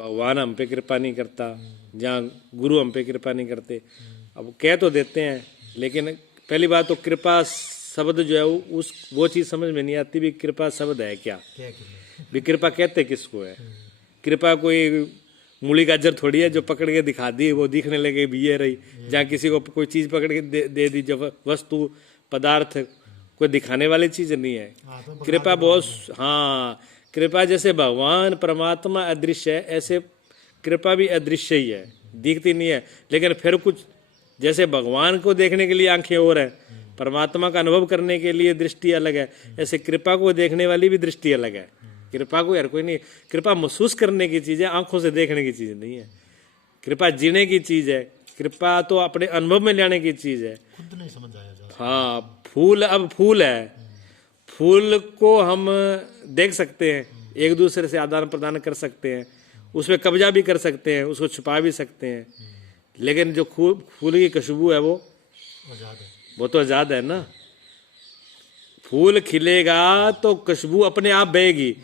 भगवान हम पे कृपा नहीं करता, जहाँ गुरु हम पे कृपा नहीं करते। अब कह तो देते हैं, लेकिन पहली बात तो कृपा शब्द जो है वो चीज़ समझ में नहीं आती भी कृपा शब्द है क्या, भी कृपा कहते किसको है। कृपा कोई मूली गाजर थोड़ी है जो पकड़ के दिखा दी वो दिखने लगे भी ये रही, जहाँ किसी को कोई चीज़ पकड़ के दे दी, जब वस्तु पदार्थ कोई दिखाने वाली चीज़ नहीं है। कृपा बहुत, हाँ, कृपा जैसे भगवान परमात्मा अदृश्य है, ऐसे कृपा भी अदृश्य ही है, दिखती नहीं है। लेकिन फिर कुछ जैसे भगवान को देखने के लिए आंखें और है, परमात्मा का अनुभव करने के लिए दृष्टि अलग है, ऐसे कृपा को देखने वाली भी दृष्टि अलग है। कृपा को यार कोई नहीं, कृपा महसूस करने की चीज़ है, आंखों से देखने की चीज़ नहीं है। कृपा जीने की चीज़ है, कृपा तो अपने अनुभव में लाने की चीज़ है। खुद नहीं समझ आया जा। हाँ, फूल अब फूल है, फूल को हम देख सकते हैं, एक दूसरे से आदान प्रदान कर सकते हैं, उसमें कब्जा भी कर सकते हैं, उसको छुपा भी सकते हैं, लेकिन जो फूल की खुशबू है वो आजाद है, वो तो आज़ाद है ना। फूल खिलेगा तो खुशबू अपने आप बहेगी।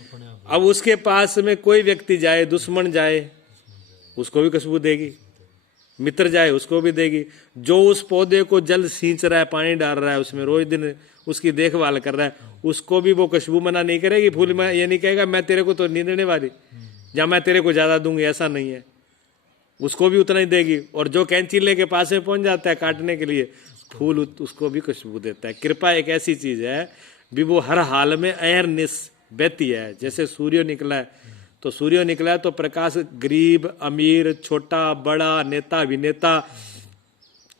अब उसके पास में कोई व्यक्ति जाए, दुश्मन जाए, उसको भी खुशबू देगी, मित्र जाए उसको भी देगी। जो उस पौधे को जल सींच रहा है, पानी डाल रहा है, उसमें रोज दिन उसकी देखभाल कर रहा है, उसको भी वो खुशबू मना नहीं करेगी। फूल में ये नहीं कहेगा मैं तेरे को तो नहीं देने वाली, या मैं तेरे को ज्यादा दूंगी, ऐसा नहीं है, उसको भी उतना ही देगी। और जो कैंची लेके पास में पहुंच जाता है काटने के लिए, फूल उसको भी खुशबू देता है। कृपा एक ऐसी चीज है भी वो हर हाल में अहरनिश बहती है। जैसे सूर्य निकला है तो सूर्य निकला है तो प्रकाश गरीब अमीर, छोटा बड़ा, नेता अभिनेता,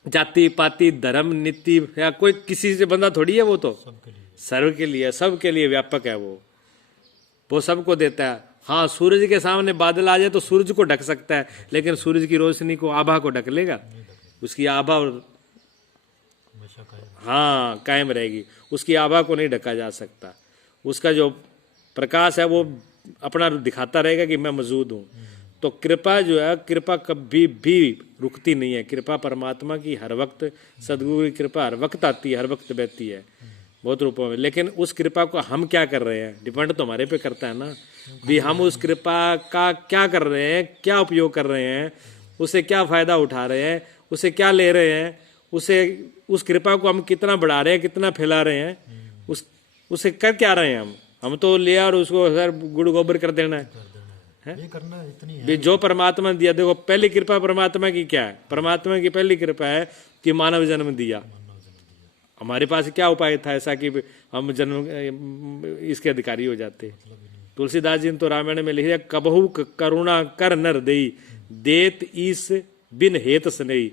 जाति पाति, धर्म नीति या कोई किसी से बंदा थोड़ी है, वो तो सर्व के लिए, सबके लिए व्यापक है। वो सबको देता है। हाँ, सूरज के सामने बादल आ जाए तो सूरज को ढक सकता है, लेकिन सूरज की रोशनी को, आभा को ढक लेगा? उसकी आभा हाँ कायम रहेगी, उसकी आभा को नहीं ढका जा सकता। उसका जो प्रकाश है वो अपना दिखाता रहेगा कि मैं मौजूद हूँ। तो कृपा जो है, कृपा कभी भी रुकती नहीं है। कृपा परमात्मा की हर वक्त, सदगुरु की कृपा हर वक्त आती है, हर वक्त बहती है बहुत रूपों में। लेकिन उस कृपा को हम क्या कर रहे हैं, डिपेंड तो हमारे पे करता है ना भी हम उस कृपा का क्या कर रहे हैं, क्या उपयोग कर रहे हैं, उसे क्या फायदा उठा रहे हैं, उसे क्या ले रहे हैं, उस कृपा को हम कितना बढ़ा रहे हैं, कितना फैला रहे हैं, उसे कर क्या रहे हैं हम तो लिया और उसको सर गुड़ गोबर कर देना है, ये करना इतनी है? जो परमात्मा ने दिया, देखो पहली कृपा परमात्मा की क्या है? परमात्मा की पहली कृपा है कि मानव जन्म दिया। हमारे पास क्या उपाय था ऐसा कि हम जन्म इसके अधिकारी हो जाते? तुलसीदास जी ने तो रामायण में लिखा, कबहू करुणा कर नर देई, देत ईस बिन हेत स्नेही,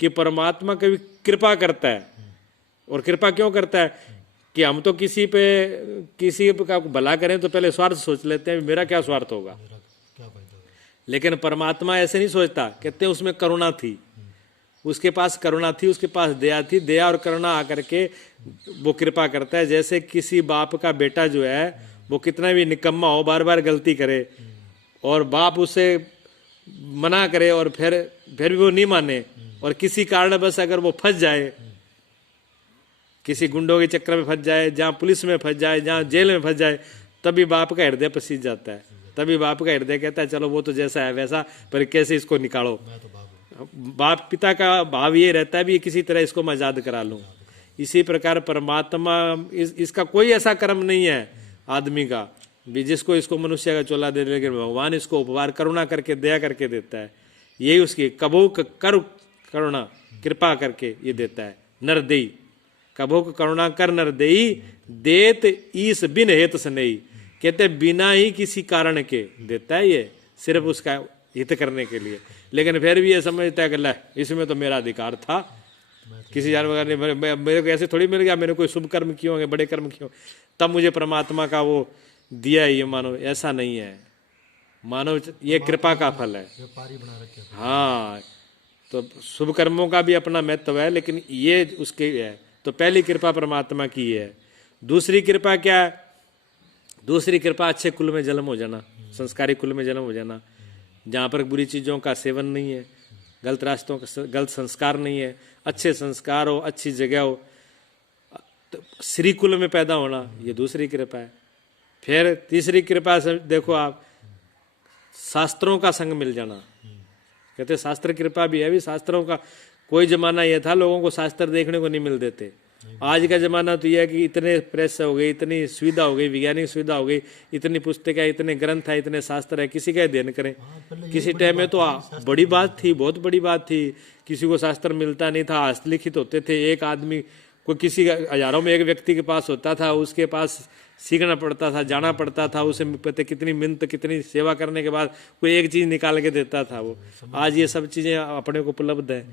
कि परमात्मा कभी कृपा करता है। और कृपा क्यों करता है? कि हम तो किसी का भला करें तो पहले स्वार्थ सोच लेते हैं, मेरा क्या स्वार्थ होगा, लेकिन परमात्मा ऐसे नहीं सोचता। कहते हैं उसमें करुणा थी, उसके पास करुणा थी, उसके पास दया थी, दया और करुणा आकर के वो कृपा करता है। जैसे किसी बाप का बेटा जो है वो कितना भी निकम्मा हो, बार बार गलती करे और बाप उसे मना करे और फिर भी वो नहीं माने, और किसी कारण बस अगर वो फंस जाए, किसी गुंडों के चक्कर में फंस जाए, जहाँ पुलिस में फंस जाए, जहाँ जेल में फंस जाए, तभी बाप का हृदय पसीज जाता है। तभी बाप का हृदय कहता है चलो वो तो जैसा है वैसा, पर कैसे इसको निकालो। बाप पिता का भाव ये रहता है भी किसी तरह इसको मैं आजाद करा लूं। इसी प्रकार परमात्मा, इसका कोई ऐसा कर्म नहीं है आदमी का भी जिसको इसको मनुष्य का चोला दे, लेकिन भगवान इसको उपवार करुणा करके, दया करके देता है। यही उसकी कबो करुणा कृपा करके ये देता है। नरदेई कबो करुणा कर नरदेई, देत ईस बिन हेत स्नेही, कहते बिना ही किसी कारण के देता है, ये सिर्फ उसका हित करने के लिए। लेकिन फिर भी ये समझता है कि इसमें तो मेरा अधिकार था, किसी जानवर ने मेरे को ऐसे थोड़ी मिल गया, मैंने कोई शुभ कर्म किए होंगे, बड़े कर्म किए तब मुझे परमात्मा का वो दिया है। ये मानो ऐसा नहीं है, मानव ये कृपा का फल है। हाँ, तो शुभ कर्मों का भी अपना महत्व है, लेकिन ये उसके है। तो पहली कृपा परमात्मा की है। दूसरी कृपा क्या है? दूसरी कृपा अच्छे कुल में जन्म हो जाना, संस्कारी कुल में जन्म हो जाना, जहाँ पर बुरी चीज़ों का सेवन नहीं है, गलत रास्तों का गलत संस्कार नहीं है, अच्छे संस्कार हो, अच्छी जगह हो, तो श्री कुल में पैदा होना, ये दूसरी कृपा है। फिर तीसरी कृपा से देखो आप, शास्त्रों का संग मिल जाना। कहते शास्त्र कृपा भी है, भी शास्त्रों का कोई जमाना यह था लोगों को शास्त्र देखने को नहीं मिलते थे। आज का जमाना तो यह है कि इतने प्रेस हो गई, इतनी सुविधा हो गई, वैज्ञानिक सुविधा हो गई, इतनी पुस्तकें, इतने ग्रंथ है, इतने शास्त्र है, किसी का अध्ययन करें। किसी टाइम में तो बड़ी बात थी, बहुत बड़ी बात थी, किसी को शास्त्र मिलता नहीं था, हस्तलिखित होते थे। एक आदमी कोई किसी हजारों में एक व्यक्ति के पास होता था, उसके पास सीखना पड़ता था, जाना पड़ता था, उसे पता कितनी मिन्नत, कितनी सेवा करने के बाद कोई एक चीज निकाल के देता था वो। आज ये सब चीजें अपने को उपलब्ध है,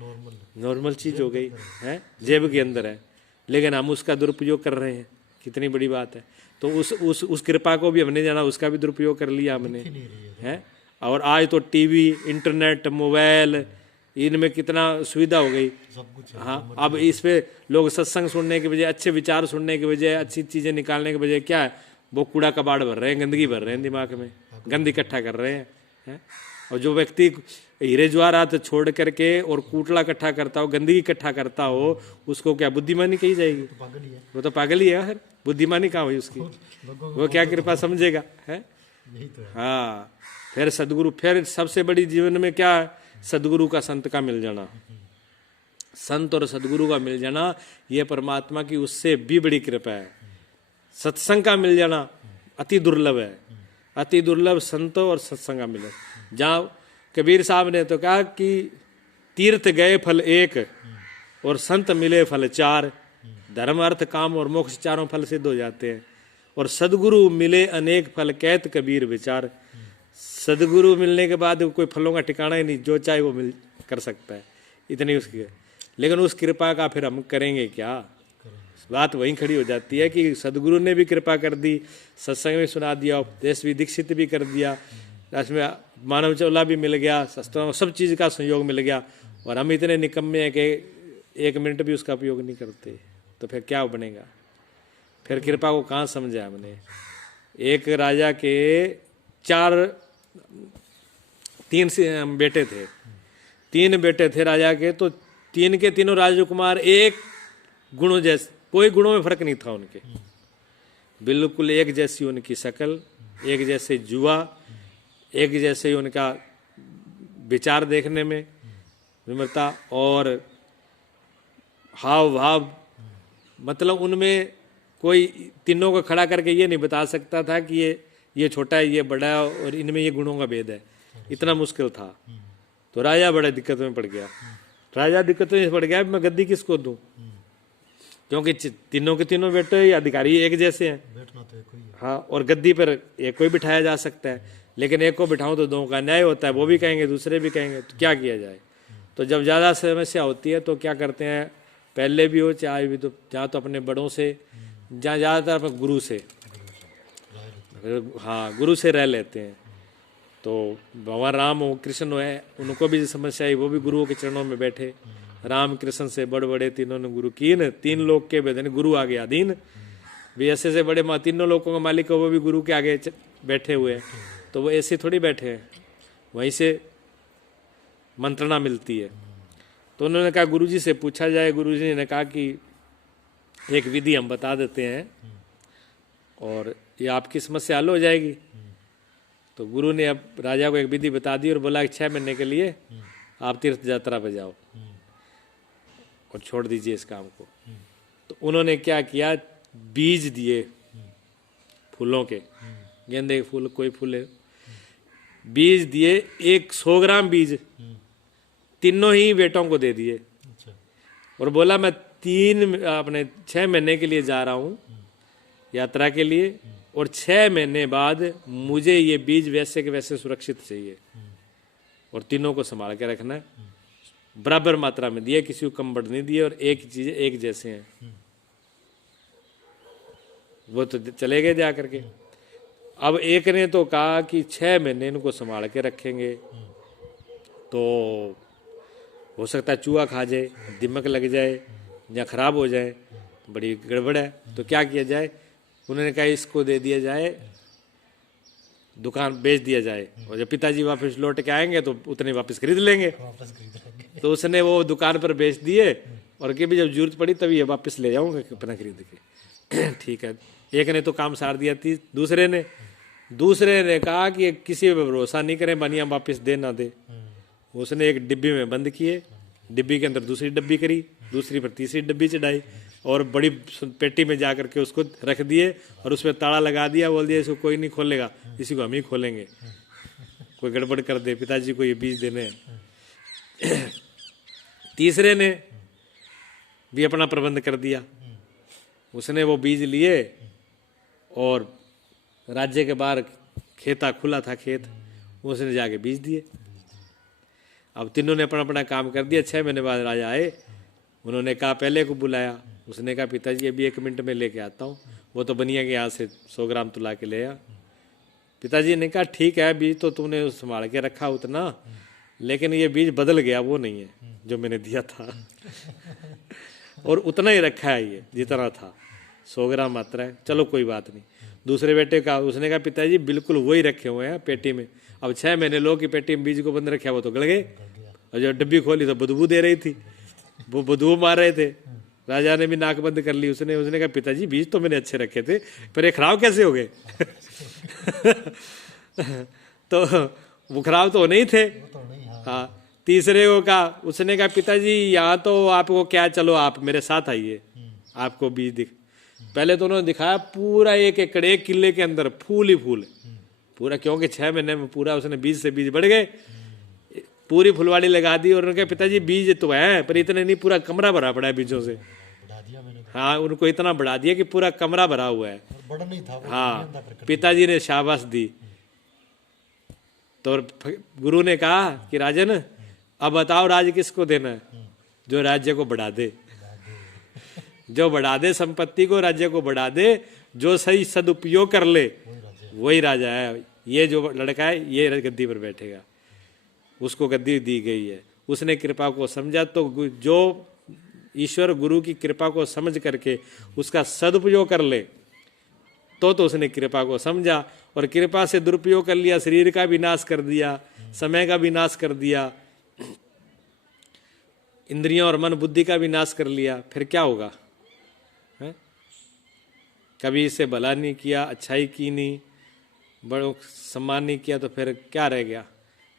नॉर्मल चीज हो गई है, जेब के अंदर है, लेकिन हम उसका दुरुपयोग कर रहे हैं। कितनी बड़ी बात है। तो उस कृपा को भी हमने जाना, उसका भी दुरुपयोग कर लिया हमने, है। और आज तो टीवी, इंटरनेट, मोबाइल, इनमें कितना सुविधा हो गई। हाँ, अब इस पे लोग सत्संग सुनने के बजाय, अच्छे विचार सुनने के बजाय, अच्छी चीजें निकालने के बजाय क्या है, वो कूड़ा कबाड़ भर रहे हैं, गंदगी भर रहे हैं दिमाग में, गंद इकट्ठा कर रहे हैं। और जो व्यक्ति हीरे जवाहरात छोड़ करके और कूटला इकट्ठा करता हो, गंदगी इकट्ठा करता हो, उसको क्या बुद्धिमानी कही जाएगी? वो तो पागल ही है यार। बुद्धिमानी कहाँ हुई उसकी? वो क्या कृपा समझेगा, है? हाँ, फिर सदगुरु, फिर सबसे बड़ी जीवन में क्या है? सदगुरु का, संत का मिल जाना। संत और सदगुरु का मिल जाना, यह परमात्मा की उससे भी बड़ी कृपा है। सत्संग का मिल जाना अति दुर्लभ है, अति दुर्लभ संत और सत्संग का मिले। जहाँ कबीर साहब ने तो कहा कि तीर्थ गए फल एक और संत मिले फल चार, धर्म अर्थ काम और मोक्ष चारों फल सिद्ध हो जाते हैं। और सदगुरु मिले अनेक फल कहत कबीर विचार। सदगुरु मिलने के बाद कोई फलों का ठिकाना ही नहीं, जो चाहे वो मिल कर सकता है, इतनी उसकी है। लेकिन उस कृपा का फिर हम करेंगे क्या? बात वहीं खड़ी हो जाती है कि सदगुरु ने भी कृपा कर दी, सत्संग में सुना दिया, उपदेश भी दीक्षित भी कर दिया, इसमें मानव चौला भी मिल गया, शास्त्रों सब चीज़ का संयोग मिल गया, और हम इतने निकम्मे हैं कि 1 मिनट भी उसका उपयोग नहीं करते। तो फिर क्या बनेगा? फिर कृपा को कहाँ समझा हमने? एक राजा के 3 बेटे थे, 3 बेटे थे राजा के। तो 3 के तीनों राजकुमार एक गुणों जैसे, कोई गुणों में फर्क नहीं था उनके, बिल्कुल एक जैसी उनकी शक्ल, एक जैसे जुआ, एक जैसे ही उनका विचार देखने में विमरता, और हाव भाव, मतलब उनमें कोई तीनों को खड़ा करके ये नहीं बता सकता था कि ये छोटा है, ये बड़ा है, और इनमें ये गुणों का भेद है। इतना मुश्किल था। तो राजा बड़ा दिक्कत में पड़ गया। राजा दिक्कत में पड़ गया, मैं गद्दी किसको दूं? क्योंकि तीनों के तीनों बेटे अधिकारी एक जैसे हैं। बैठना तो एक ही है। हाँ, और गद्दी पर एक को ही बिठाया जा सकता है, लेकिन एक को बिठाऊं तो 2 का न्याय होता है। वो भी कहेंगे, दूसरे भी कहेंगे, तो क्या किया जाए? तो जब ज़्यादा समस्या होती है तो क्या करते हैं, पहले भी हो चाहे भी, तो जहाँ तो अपने बड़ों से, जहाँ ज़्यादातर अपने गुरु से, हाँ गुरु से रह लेते हैं। तो भगवान राम हो, कृष्ण हो, उनको भी समस्या आई, वो भी गुरुओं के चरणों में बैठे। राम कृष्ण से बड़े तीनों ने गुरु कीन, 3 लोक के वेदन गुरु आगे अधीन। भी ऐसे से बड़े तीनों लोगों का मालिक हो, वो भी गुरु के आगे बैठे हुए हैं। तो वो ऐसे थोड़ी बैठे हैं, वहीं से मंत्रणा मिलती है। तो उन्होंने कहा गुरुजी से पूछा जाए। गुरुजी ने कहा कि एक विधि हम बता देते हैं और ये आपकी समस्या हल हो जाएगी। तो गुरु ने अब राजा को एक विधि बता दी और बोला कि 6 महीने के लिए आप तीर्थ यात्रा पर जाओ और छोड़ दीजिए इस काम को। तो उन्होंने क्या किया, बीज दिए फूलों के, गेंदे के फूल, कोई फूल है, बीज दिए, 100 ग्राम बीज तीनों ही बेटों को दे दिए। और बोला मैं 6 महीने के लिए जा रहा हूँ यात्रा के लिए, और 6 महीने बाद मुझे ये बीज वैसे के वैसे सुरक्षित चाहिए, और तीनों को संभाल के रखना है। बराबर मात्रा में दिए, किसी को कम बढ़ नहीं दिए, और एक चीज एक जैसे हैं। वो तो चले गए जा करके। अब एक ने तो कहा कि 6 महीने इनको संभाल के रखेंगे, तो हो सकता है चूहा खा जाए, दिमक लग जाए या खराब हो जाए, बड़ी गड़बड़ है। तो क्या किया जाए? उन्होंने कहा इसको दे दिया जाए, दुकान बेच दिया जाए, और जब पिताजी वापस लौट के आएंगे तो उतने वापस खरीद लेंगे। तो उसने वो दुकान पर बेच दिए, और कि भी जब जरूरत पड़ी तभी ये वापस ले जाऊंगा अपना खरीद के। ठीक है, एक ने तो काम सार दिया थी, दूसरे ने दूसरे ने कहा कि किसी पे भरोसा नहीं करें, बनिया वापस दे ना दे। उसने एक डिब्बी में बंद किए, डिब्बी के अंदर दूसरी डब्बी करी, दूसरी पर तीसरी डब्बी चढ़ाई और बड़ी पेटी में जा करके उसको रख दिए और उस पर ताला लगा दिया। बोल दिया इसको कोई नहीं खोलेगा, इसी को हम ही खोलेंगे, कोई गड़बड़ कर दे, पिताजी को ये बीज देने हैं। तीसरे ने भी अपना प्रबंध कर दिया, उसने वो बीज लिए और राज्य के बाहर खेता खुला था खेत, उसने जाके बीज दिए। अब तीनों ने अपना अपना काम कर दिया। 6 महीने बाद राजा आए, उन्होंने कहा, पहले को बुलाया, उसने कहा पिताजी अभी 1 मिनट में लेके आता हूँ। वो तो बनिया के यहाँ से 100 ग्राम तुला के ले आया। पिताजी ने कहा ठीक है, बीज तो तूने संभाल के रखा उतना, लेकिन ये बीज बदल गया, वो नहीं है जो मैंने दिया था। और उतना ही रखा है ये जितना था, 100 ग्राम मात्रा है, चलो कोई बात नहीं। दूसरे बेटे का, उसने कहा पिताजी बिल्कुल वही रखे हुए हैं पेटी में। अब 6 महीने लोग की पेटी में बीज को बंद रखा, वो तो गल गए। और जब डब्बी खोली तो बदबू दे रही थी, वो बदबू मार रहे थे। राजा ने भी नाक बंद कर ली। उसने कहा पिताजी बीज तो मैंने अच्छे रखे थे, पर ये खराब कैसे हो गए? तो वो खराब तो नहीं थे। हाँ, तीसरे को कहा, उसने कहा पिताजी यहाँ तो आपको क्या, चलो आप मेरे साथ आइए, आपको बीज दिख। पहले तो उन्होंने दिखाया पूरा 1 एकड़ 1 किले के अंदर फूल ही फूल पूरा, क्योंकि 6 महीने में पूरा उसने बीज से बीज बढ़ गए, पूरी फुलवाड़ी लगा दी। और उन्होंने कहा पिताजी बीज तो है पर इतने नहीं, पूरा कमरा भरा पड़ा है बीजों से। बढ़ा दिया मैंने, हाँ, उनको इतना बढ़ा दिया कि पूरा कमरा भरा हुआ है। बड़ा नहीं था वो, हाँ, पिताजी ने शाबाश दी। तो गुरु ने कहा कि राजन अब बताओ राज किसको देना है? जो राज्य को बढ़ा दे, जो बढ़ा दे संपत्ति को, राज्य को बढ़ा दे, जो सही सदुपयोग कर ले, वही राजा है। ये जो लड़का है ये गद्दी पर बैठेगा, उसको गद्दी दी गई है। उसने कृपा को समझा, तो जो ईश्वर गुरु की कृपा को समझ करके उसका सदुपयोग कर ले, तो उसने कृपा को समझा। और कृपा से दुरुपयोग कर लिया, शरीर का भी नाश कर दिया, समय का भी नाश कर दिया, इंद्रियों और मन बुद्धि का भी नाश कर लिया, फिर क्या होगा? है? कभी इसे भला नहीं किया, अच्छाई की नहीं, बड़ों सम्मान नहीं किया, तो फिर क्या रह गया?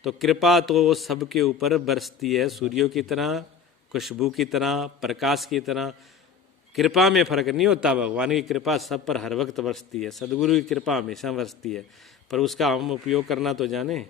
तो कृपा तो सबके ऊपर बरसती है, सूर्यों की तरह, खुशबू की तरह, प्रकाश की तरह। कृपा में फर्क नहीं होता, भगवान की कृपा सब पर हर वक्त बरसती है, सदगुरु की कृपा हमेशा बरसती है, पर उसका हम उपयोग करना तो जाने।